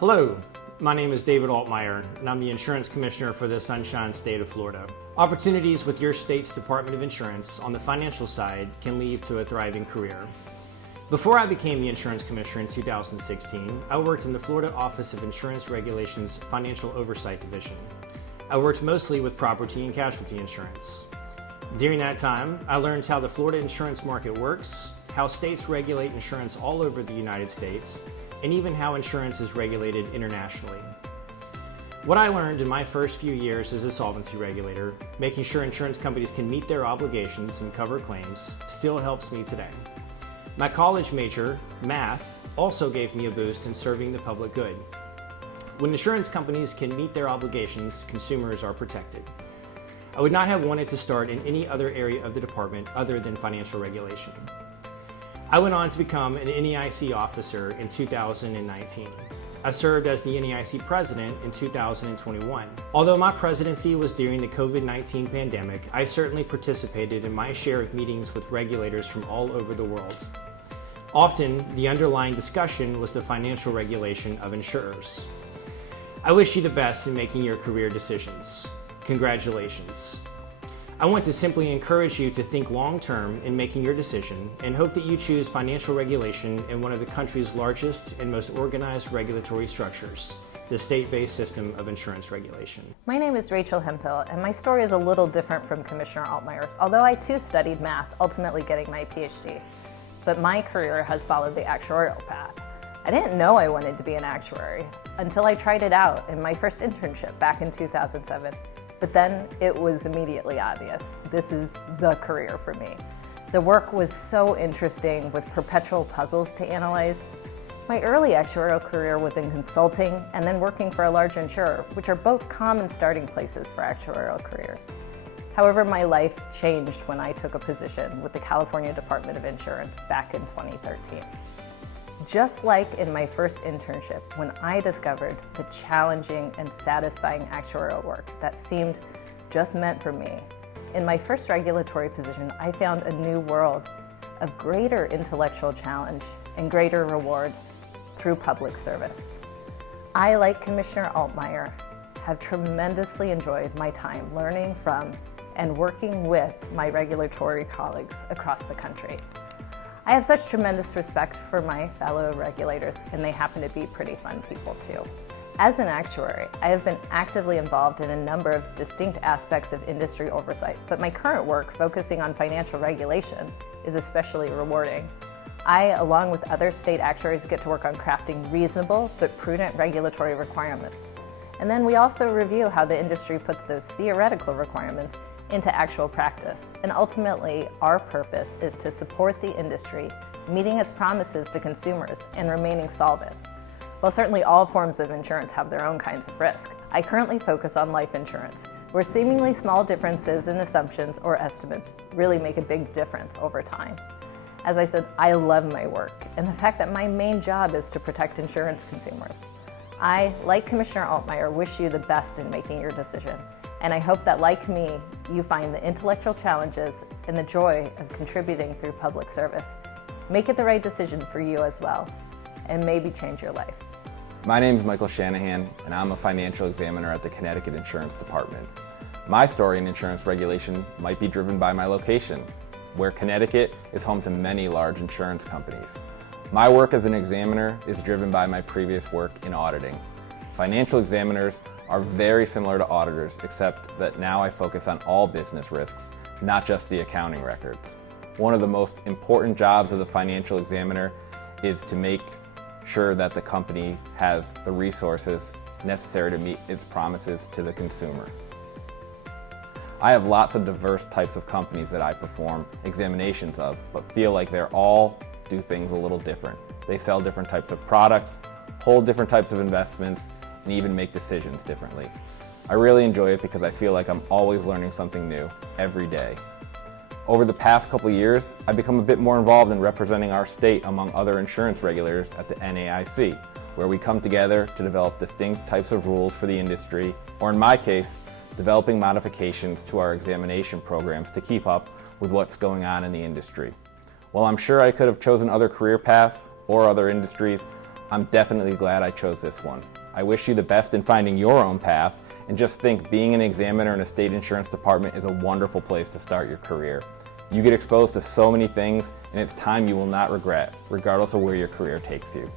Hello, my name is David Altmeyer, and I'm the Insurance Commissioner for the Sunshine State of Florida. Opportunities with your state's Department of Insurance on the financial side can lead to a thriving career. Before I became the Insurance Commissioner in 2016, I worked in the Florida Office of Insurance Regulation's Financial Oversight Division. I worked mostly with property and casualty insurance. During that time, I learned how the Florida insurance market works, how states regulate insurance all over the United States, and even how insurance is regulated internationally. What I learned in my first few years as a solvency regulator, making sure insurance companies can meet their obligations and cover claims, still helps me today. My college major, math, also gave me a boost in serving the public good. When insurance companies can meet their obligations, consumers are protected. I would not have wanted to start in any other area of the department other than financial regulation. I went on to become an NAIC officer in 2019. I served as the NAIC president in 2021. Although my presidency was during the COVID-19 pandemic, I certainly participated in my share of meetings with regulators from all over the world. Often, the underlying discussion was the financial regulation of insurers. I wish you the best in making your career decisions. Congratulations. I want to simply encourage you to think long-term in making your decision and hope that you choose financial regulation in one of the country's largest and most organized regulatory structures, the state-based system of insurance regulation. My name is Rachel Hemphill, and my story is a little different from Commissioner Altmeyer's, although I too studied math, ultimately getting my PhD. But my career has followed the actuarial path. I didn't know I wanted to be an actuary until I tried it out in my first internship back in 2007. But then it was immediately obvious. This is the career for me. The work was so interesting with perpetual puzzles to analyze. My early actuarial career was in consulting and then working for a large insurer, which are both common starting places for actuarial careers. However, my life changed when I took a position with the California Department of Insurance back in 2013. Just like in my first internship, when I discovered the challenging and satisfying actuarial work that seemed just meant for me, in my first regulatory position, I found a new world of greater intellectual challenge and greater reward through public service. I, like Commissioner Altmeyer, have tremendously enjoyed my time learning from and working with my regulatory colleagues across the country. I have such tremendous respect for my fellow regulators, and they happen to be pretty fun people too. As an actuary, I have been actively involved in a number of distinct aspects of industry oversight, but my current work focusing on financial regulation is especially rewarding. I, along with other state actuaries, get to work on crafting reasonable but prudent regulatory requirements. And then we also review how the industry puts those theoretical requirements into actual practice. And ultimately, our purpose is to support the industry, meeting its promises to consumers and remaining solvent. While certainly all forms of insurance have their own kinds of risk, I currently focus on life insurance, where seemingly small differences in assumptions or estimates really make a big difference over time. As I said, I love my work and the fact that my main job is to protect insurance consumers. I, like Commissioner Altmeyer, wish you the best in making your decision. And I hope that, like me, you find the intellectual challenges and the joy of contributing through public service. Make it the right decision for you as well, and maybe change your life. My name is Michael Shanahan, and I'm a financial examiner at the Connecticut Insurance Department. My story in insurance regulation might be driven by my location, where Connecticut is home to many large insurance companies. My work as an examiner is driven by my previous work in auditing. Financial examiners are very similar to auditors, except that now I focus on all business risks, not just the accounting records. One of the most important jobs of the financial examiner is to make sure that the company has the resources necessary to meet its promises to the consumer. I have lots of diverse types of companies that I perform examinations of, but feel like they're all do things a little different. They sell different types of products, hold different types of investments, and even make decisions differently. I really enjoy it because I feel like I'm always learning something new every day. Over the past couple years, I've become a bit more involved in representing our state among other insurance regulators at the NAIC, where we come together to develop distinct types of rules for the industry, or in my case, developing modifications to our examination programs to keep up with what's going on in the industry. While I'm sure I could have chosen other career paths or other industries, I'm definitely glad I chose this one. I wish you the best in finding your own path, and just think being an examiner in a state insurance department is a wonderful place to start your career. You get exposed to so many things, and it's time you will not regret, regardless of where your career takes you.